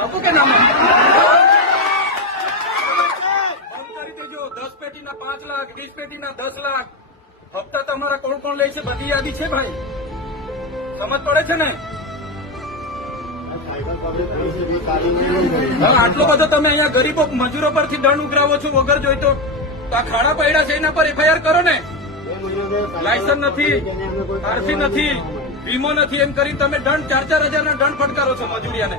આપો કે નામ? બંધ કરી દેજો. દસ પેટીના પાંચ લાખ વીસ પેટીના દસ લાખ. હપ્તા તમારા કોણ કોણ લે છે? બધી યાદી છે ભાઈ. સમજ પડે છે ને? આટલો બધો તમે અહીંયા ગરીબો મજૂરો પરથી દંડ ઉઘરાવો છો, વગર જોઈતો તો. આ ખાડા પડ્યા છે, એના પર એફઆઈઆર કરો ને. લાયસન્સ નથી આરસી નથી, વીમો નથી, એમ કરી તમે દંડ, ચાર ચાર હજારના દંડ ફટકારો છો મજૂરિયાને.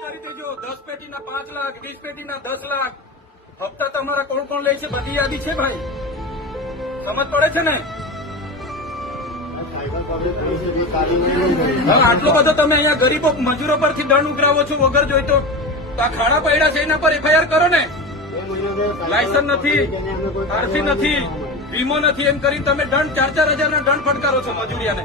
કરી દેજો દસ પેટીના પાંચ લાખ વીસ પેટીના દસ લાખ હપ્તા તમારા કોણ કોણ લે છે બધી યાદી છે ભાઈ સમજ પડે છે ને આટલો બધો તમે અહીંયા ગરીબો મજૂરો પરથી દંડ ઉઘરાવો છો, વગર જોઈતો તો. આ ખાડા પડ્યા છે, એના પર એફઆઈઆર કરો ને. લાયસન્સ નથી આરસી નથી, વીમો નથી, એમ કરીને તમે દંડ, ચાર ચાર હજારના દંડ ફટકારો છો મજૂરિયાને.